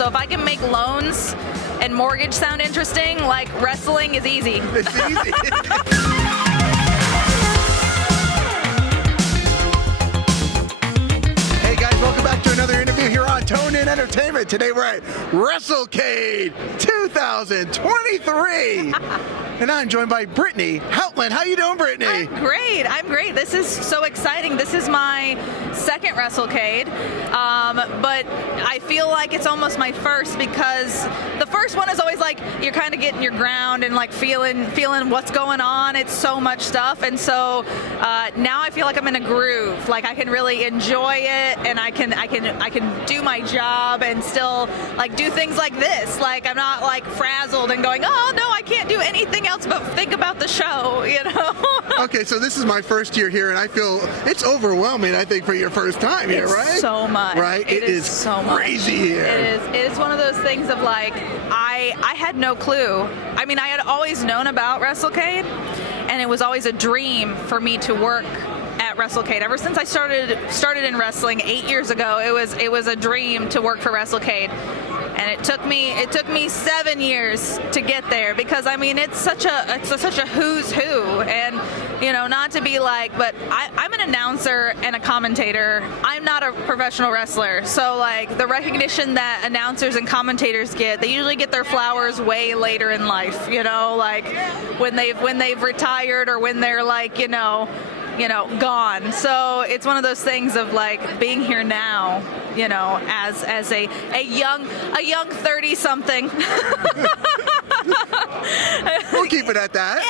So if I can make loans and mortgage sound interesting, like wrestling is easy. It's easy. Hey guys, welcome back to another interview here on Tone In Entertainment. Today we're at WrestleCade 2023. And I'm joined by Brittani Houghtlen. How you doing, Brittani? I'm great. This is so exciting. This is my second WrestleCade, but I feel like it's almost my first, because the first one is always like you're kind of getting your ground and like feeling what's going on. It's so much stuff, and so now I feel like I'm in a groove. Like I can really enjoy it, and I can do my job and still like do things like this. Like I'm not like frazzled and going, oh no, I can't do anything else but think about the show, you know. Okay, so this is my first year here, and I feel it's overwhelming, I think, for your first time here, right? So much. Right? It is so crazy here. It is one of those things of like, I had no clue. I mean, I had always known about WrestleCade, and it was always a dream for me to work at WrestleCade. Ever since I started in wrestling 8 years ago, it was a dream to work for WrestleCade. And it took me 7 years to get there, because I mean it's such a who's who, and you know, not to be like, but I'm an announcer and a commentator. I'm not a professional wrestler, so like the recognition that announcers and commentators get, they usually get their flowers way later in life, you know, like when they've retired or when they're like, you know, gone. So it's one of those things of like being here now, you know, as a young 30-something. We'll keep it at that.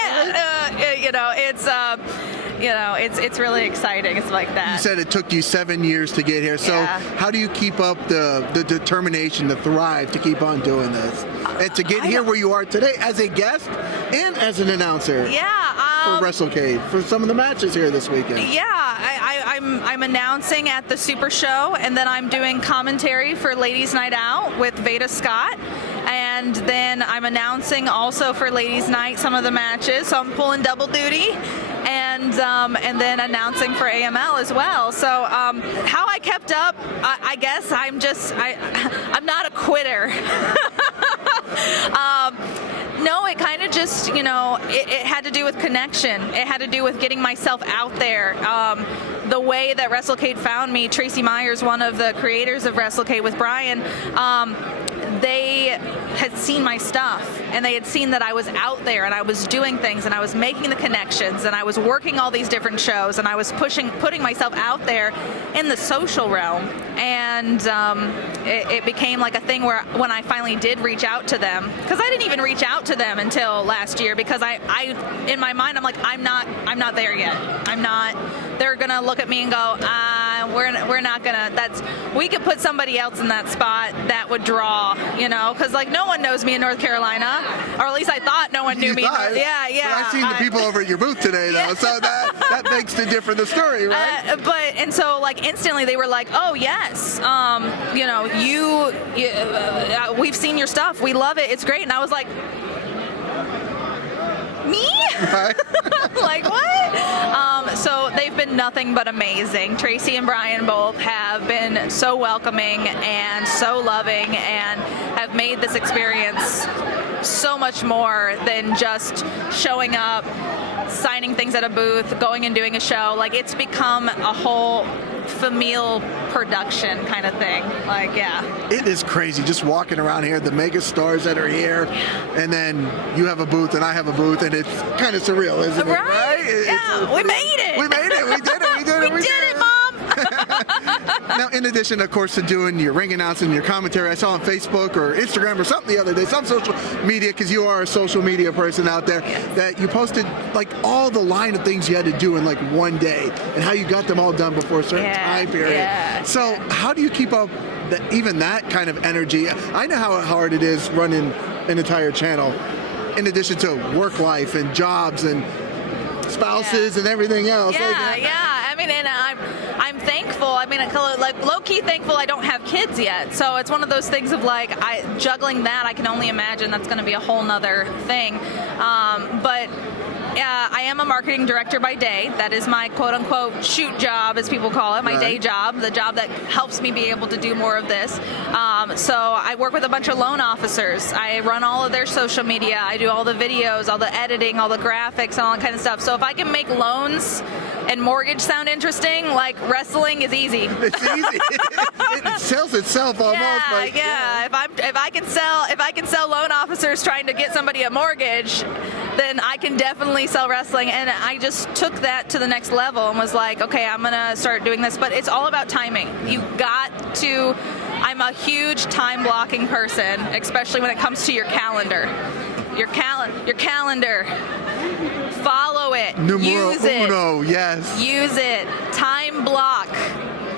Yeah, it's really exciting. It's like that. You said it took you 7 years to get here. So how do you keep up the determination, the thrive to keep on doing this, and to get here where you are today as a guest and as an announcer? For WrestleCade, for some of the matches here this weekend. Yeah, I'm announcing at the Super Show, and then I'm doing commentary for Ladies Night Out with Veda Scott, and then I'm announcing also for Ladies Night some of the matches. So I'm pulling double duty, and then announcing for AML as well. So how I kept up, I guess I'm not a quitter. No, it kind of just, you know, it had to do with connection. It had to do with getting myself out there. The way that WrestleCade found me, Tracy Myers, one of the creators of WrestleCade with Brian, they had seen my stuff, and they had seen that I was out there and I was doing things and I was making the connections and I was working all these different shows and I was putting myself out there in the social realm. And it became like a thing where when I finally did reach out to them, because I didn't even reach out to them until last year, because I in my mind I'm like, I'm not there yet. I'm not. They're gonna look at me and go, we're not gonna. We could put somebody else in that spot that would draw, you know, because like no one knows me in North Carolina, or at least I thought no one knew me. Yeah. But I've seen the people over at your booth today, though, so that makes the story, right? And so like instantly they were like, oh yes, you know, we've seen your stuff, we love it, it's great, and I was like, me? Right. Like what? So they've been nothing but amazing. Tracy and Brian both have been so welcoming and so loving, and have made this experience so much more than just showing up, signing things at a booth, going and doing a show. Like it's become a whole familial production kind of thing. Like, yeah. It is crazy just walking around here, the mega stars that are here, and then you have a booth and I have a booth, and it's kind of surreal, isn't it? Right? Yeah, we made it. We made it. We did it. We did it, Mom. Now, in addition, of course, to doing your ring announcing, your commentary, I saw on Facebook or Instagram or something the other day, some social media, because you are a social media person out there, that you posted like all the line of things you had to do in like one day, and how you got them all done before a certain time period. Yeah. So how do you keep up even that kind of energy? I know how hard it is running an entire channel, in addition to work life and jobs and spouses and everything else. I mean, and I'm thankful. I mean, like low-key thankful I don't have kids yet. So it's one of those things of like, juggling that, I can only imagine that's going to be a whole nother thing. But I am a marketing director by day. That is my quote-unquote shoot job, as people call it, my day job, the job that helps me be able to do more of this. So I work with a bunch of loan officers. I run all of their social media. I do all the videos, all the editing, all the graphics, and all that kind of stuff. So if I can make loans and mortgage sound interesting, like wrestling is easy. It's easy. It sells itself almost. Yeah, but, yeah. If I can sell loan officers trying to get somebody a mortgage, then I can definitely sell wrestling. And I just took that to the next level and was like, okay, I'm gonna start doing this. But it's all about timing. You got to. I'm a huge time blocking person, especially when it comes to your calendar. Your calendar. Follow it. Numero use it. uno, yes. Use it. Time block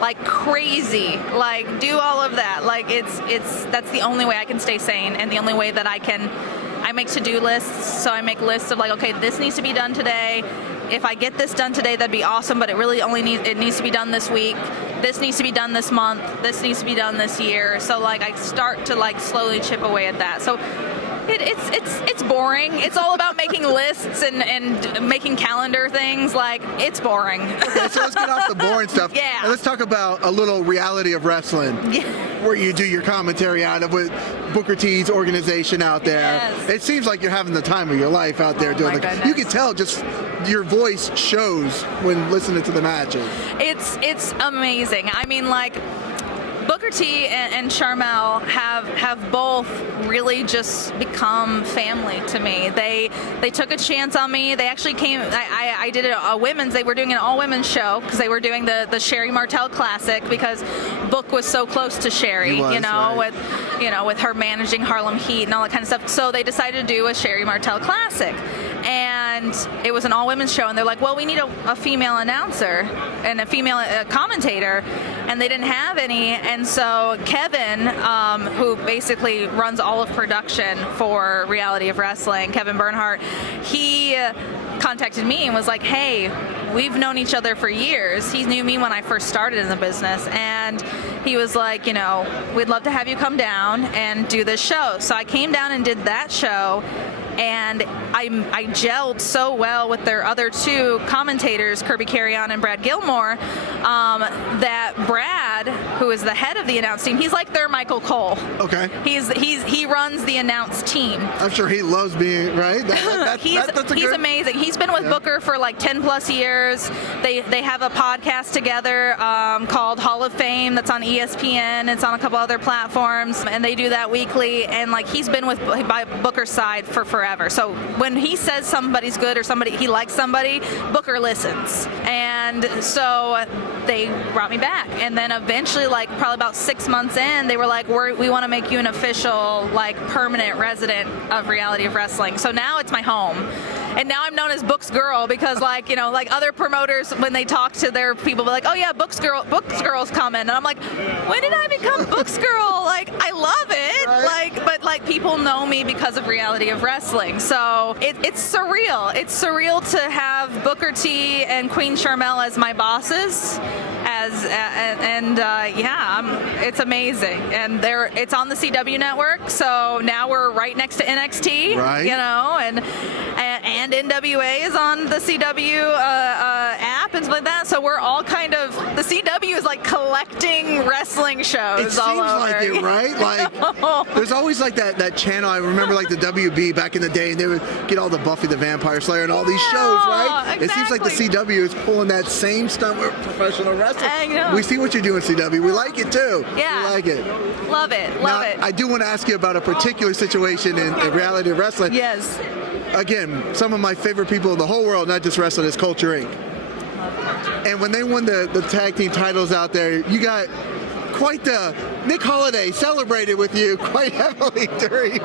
like crazy. Like do all of that. Like that's the only way I can stay sane, and the only way that I make to-do lists. So I make lists of like, okay, this needs to be done today. If I get this done today, that'd be awesome, but it really only needs to be done this week. This needs to be done this month. This needs to be done this year. So like I start to like slowly chip away at that. So it's boring. It's all about making lists and making calendar things. Like it's boring. Okay, so let's get off the boring stuff. Yeah. And let's talk about a little reality of wrestling. Yeah. Where you do your commentary out of with Booker T's organization out there. Yes. It seems like you're having the time of your life out there doing goodness. You can tell just your voice shows when listening to the matches. It's amazing. I mean, like Booker T and Sharmell have both really just become family to me. They took a chance on me. They actually came. I did a women's. They were doing an all women's show because they were doing the Sherry Martel Classic because Book was so close to Sherry. Was, right. with her managing Harlem Heat and all that kind of stuff. So they decided to do a Sherry Martel Classic. And it was an all-women's show, and they're like, well, we need a female announcer and a female commentator, and they didn't have any. And so Kevin, who basically runs all of production for Reality of Wrestling, Kevin Bernhardt, he contacted me and was like, hey, we've known each other for years. He knew me when I first started in the business, and he was like, we'd love to have you come down and do this show. So I came down and did that show, and I gelled so well with their other two commentators, Kirby Carrion and Brad Gilmore, that Brad, who is the head of the announce team, he's like their Michael Cole. Okay. He runs the announce team. I'm sure he loves being right. He's amazing. He's been with Booker for like 10 plus years. They have a podcast together called Hall of Fame that's on ESPN. It's on a couple other platforms, and they do that weekly. And like he's been by Booker's side for forever. So when he says somebody's good or he likes somebody, Booker listens. And so they brought me back, and then eventually, like probably about 6 months in, they were like, we want to make you an official, like permanent resident of Reality of Wrestling. So now it's my home. And now I'm known as Book's Girl because, like, like other promoters, when they talk to their people, they're like, oh yeah, Book's Girl's coming. And I'm like, when did I become Book's Girl? Like, I love it. Right. But people know me because of Reality of Wrestling. So it's surreal. It's surreal to have Booker T and Queen Sharmell as my bosses. It's amazing. And it's on the CW network. So now we're right next to NXT. Right. And NWA is on the CW app and stuff like that. So we're all kind of, the CW is like collecting wrestling shows it all seems over. like it, right? Like there's always like that channel. I remember like the WB back in the day, and they would get all the Buffy the Vampire Slayer and all these shows, right? Exactly. It seems like the CW is pulling that same stunt with professional wrestling. I know. We see what you're doing, CW. We like it too. Yeah. We like it. Love it. Now, I do want to ask you about a particular situation in Reality of Wrestling. Yes. Again, some of my favorite people in the whole world, not just wrestling, is Culture Inc. And when they won the tag team titles out there, you got quite the Nick Holiday celebrated with you quite heavily during.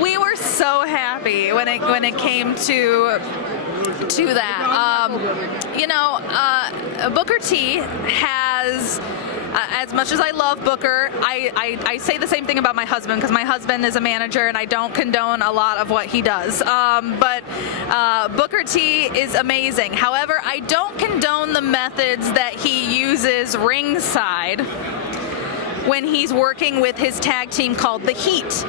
We were so happy when it came to that. Booker T has. As much as I love Booker, I say the same thing about my husband because my husband is a manager and I don't condone a lot of what he does. But Booker T is amazing. However, I don't condone the methods that he uses ringside when he's working with his tag team called The Heat.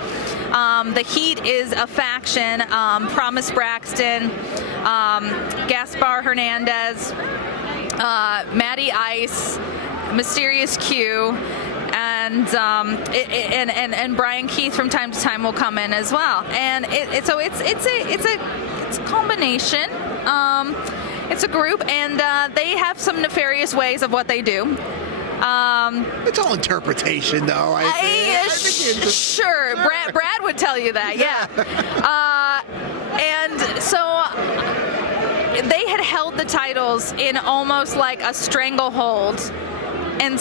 The Heat is a faction. Promise Braxton, Gaspar Hernandez, Matty Ice, Mysterious Q, and Brian Keith from time to time will come in as well. And it's a combination. It's a group, and they have some nefarious ways of what they do. It's all interpretation, though. I think Sure, Brad would tell you that, yeah. And so they had held the titles in almost like a stranglehold. And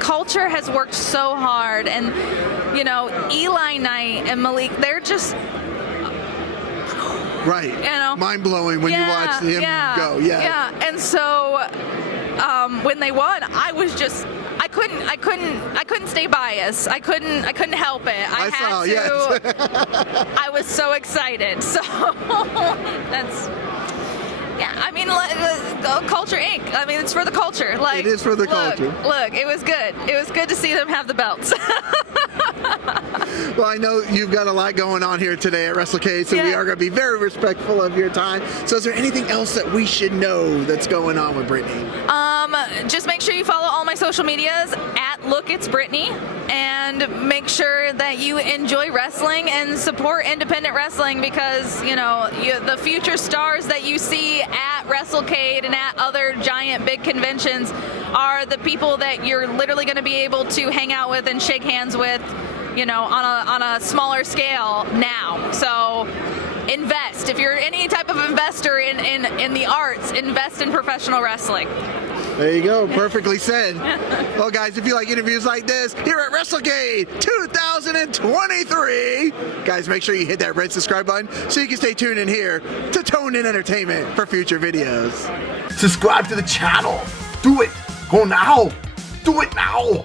Culture has worked so hard. And, you know, Eli Knight and Malik, they're just... Right. You know? Mind-blowing when you watch him go. Yeah. And so when they won, I was just... I couldn't stay biased. I couldn't help it. I had to. Yes. I was so excited. So that's... Yeah, I mean, Culture Inc. I mean, it's for the culture. Like, it is for the culture. Look, it was good. It was good to see them have the belts. Well, I know you've got a lot going on here today at WrestleCade, so we are going to be very respectful of your time. So is there anything else that we should know that's going on with Brittany? Just make sure you follow all my social medias at Look It's Brittany, and make sure that you enjoy wrestling and support independent wrestling, because, you know, the future stars that you see at WrestleCade and at other giant big conventions are the people that you're literally going to be able to hang out with and shake hands with, you know, on a smaller scale now. So invest. If you're any type of investor in the arts, invest in professional wrestling. There you go. Perfectly said. Well, guys, if you like interviews like this here at WrestleCade 2023, guys, make sure you hit that red subscribe button so you can stay tuned in here to Tone In Entertainment for future videos. Subscribe to the channel. Do it. Go now. Do it now.